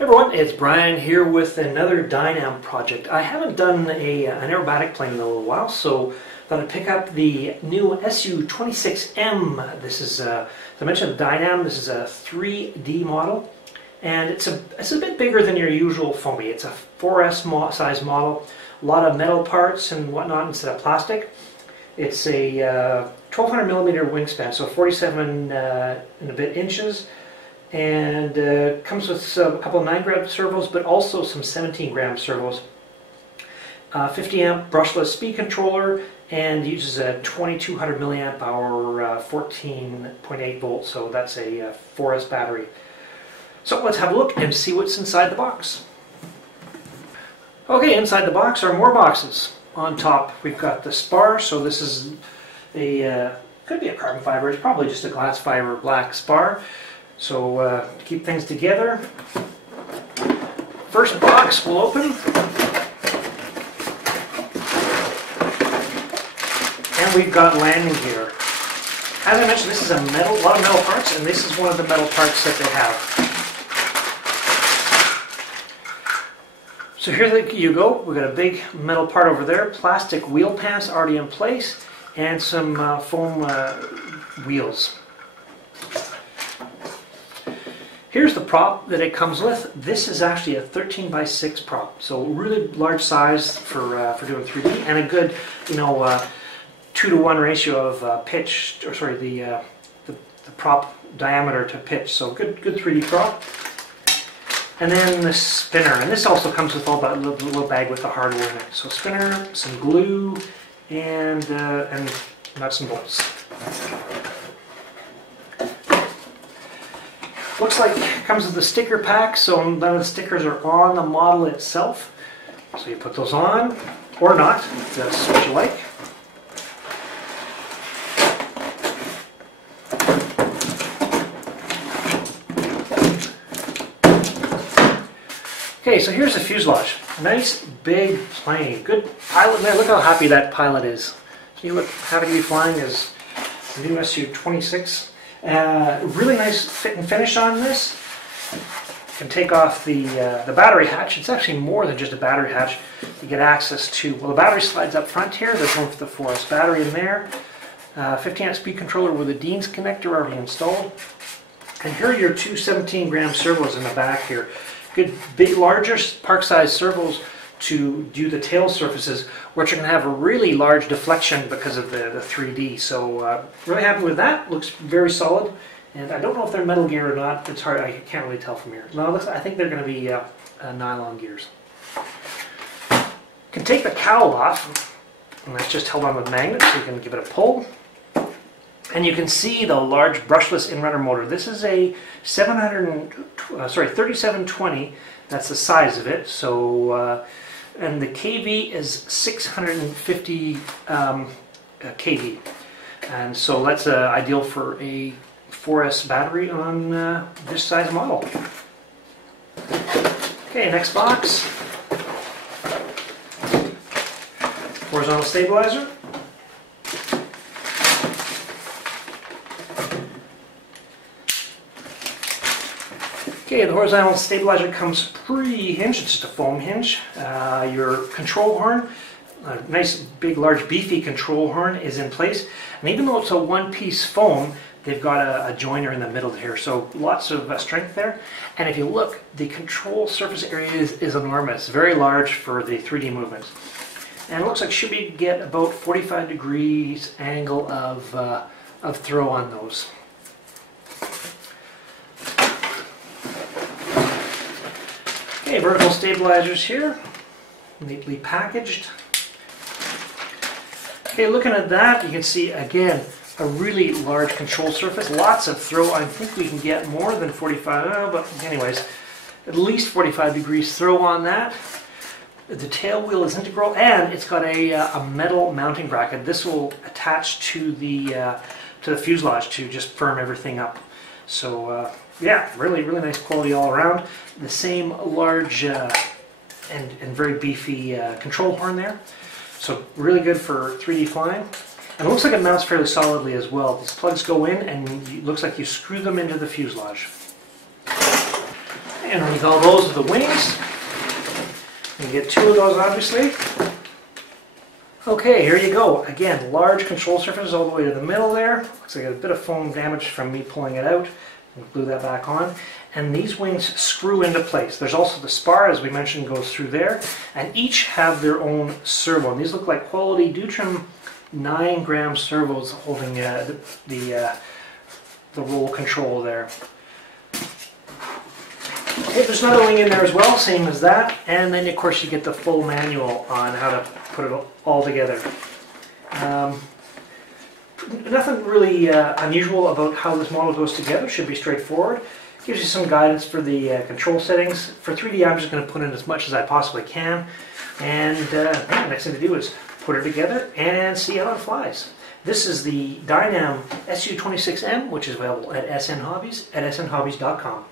Hey everyone, it's Brian here with another Dynam project. I haven't done an aerobatic plane in a little while, so I thought I'd pick up the new SU-26M. This is, as I mentioned, the Dynam. This is a 3D model, and it's a bit bigger than your usual foamy. It's a 4S size model, a lot of metal parts and whatnot instead of plastic. It's a 1200 millimeter wingspan, so 47 and a bit inches. And comes with a couple of 9-gram servos, but also some 17-gram servos. 50 amp brushless speed controller, and uses a 2200 milliamp hour 14.8 volts, so that's a 4S battery. So let's have a look and see what's inside the box. Okay, inside the box are more boxes. On top we've got the spar, so this is a could be a carbon fiber, it's probably just a glass fiber black spar. So to keep things together, first box will open, and we've got landing gear. As I mentioned, this is a lot of metal parts, and this is one of the metal parts that they have. So here you go. We've got a big metal part over there, plastic wheel pants already in place, and some foam wheels. Here's the prop that it comes with. This is actually a 13x6 prop, so really large size for doing 3D, and a good, 2-to-1 ratio of pitch, or sorry, the prop diameter to pitch. So good 3D prop. And then the spinner, and this also comes with all that little bag with the hardware in it. So spinner, some glue, and nuts and bolts. Looks like it comes with the sticker pack, so none of the stickers are on the model itself. So you put those on, or not, that's what you like. Okay, so here's the fuselage. Nice big plane, good pilot. Man, look how happy that pilot is. See what happy to be flying is the new SU-26. Really nice fit and finish on this. You can take off the battery hatch. It's actually more than just a battery hatch. You get access to, well, the battery slides up front here. There's one for the 4S battery in there. 50 amp speed controller with a Dean's connector already installed. And here are your two 17-gram servos in the back here. Good, big, larger park-sized servos to do the tail surfaces, which are going to have a really large deflection because of the 3D. So really happy with that. Looks very solid. And I don't know if they're metal gear or not. It's hard. I can't really tell from here. No, I think they're going to be nylon gears. You can take the cowl off, and that's just held on with magnets, so you can give it a pull. And you can see the large brushless in-runner motor. This is a 3720. That's the size of it. So, and the kV is 650 kV. And so that's ideal for a 4S battery on this size model. Okay, next box. Horizontal stabilizer. Okay, the horizontal stabilizer comes pre-hinged. It's just a foam hinge. Your control horn, a nice big large beefy control horn, is in place. And even though it's a one-piece foam, they've got a joiner in the middle here, so lots of strength there. And if you look, the control surface area is enormous, very large for the 3D movements. And it looks like should be get about 45 degrees angle of throw on those. Okay, vertical stabilizers here, neatly packaged. Okay, looking at that, you can see again a really large control surface, lots of throw. I think we can get more than 45, but anyways, at least 45 degrees throw on that. The tail wheel is integral, and it's got a metal mounting bracket. This will attach to the fuselage to just firm everything up. So yeah, really nice quality all around. The same large and very beefy control horn there. So really good for 3D flying. And it looks like it mounts fairly solidly as well. These plugs go in, and it looks like you screw them into the fuselage. underneath all those are the wings. You get two of those, obviously. Okay, here you go. Again, large control surface all the way to the middle there. Looks like a bit of foam damage from me pulling it out. We'll glue that back on. And these wings screw into place. There's also the spar, as we mentioned, goes through there. And each have their own servo. And these look like quality Dutram 9-gram servos holding the roll control there. Okay, there's another wing in there as well, same as that. And then, of course, you get the full manual on how to put it all together. Nothing really unusual about how this model goes together. Should be straightforward. Gives you some guidance for the control settings. For 3D, I'm just going to put in as much as I possibly can. And the next thing to do is put it together and see how it flies. This is the Dynam SU-26M, which is available at SN Hobbies at snhobbies.com.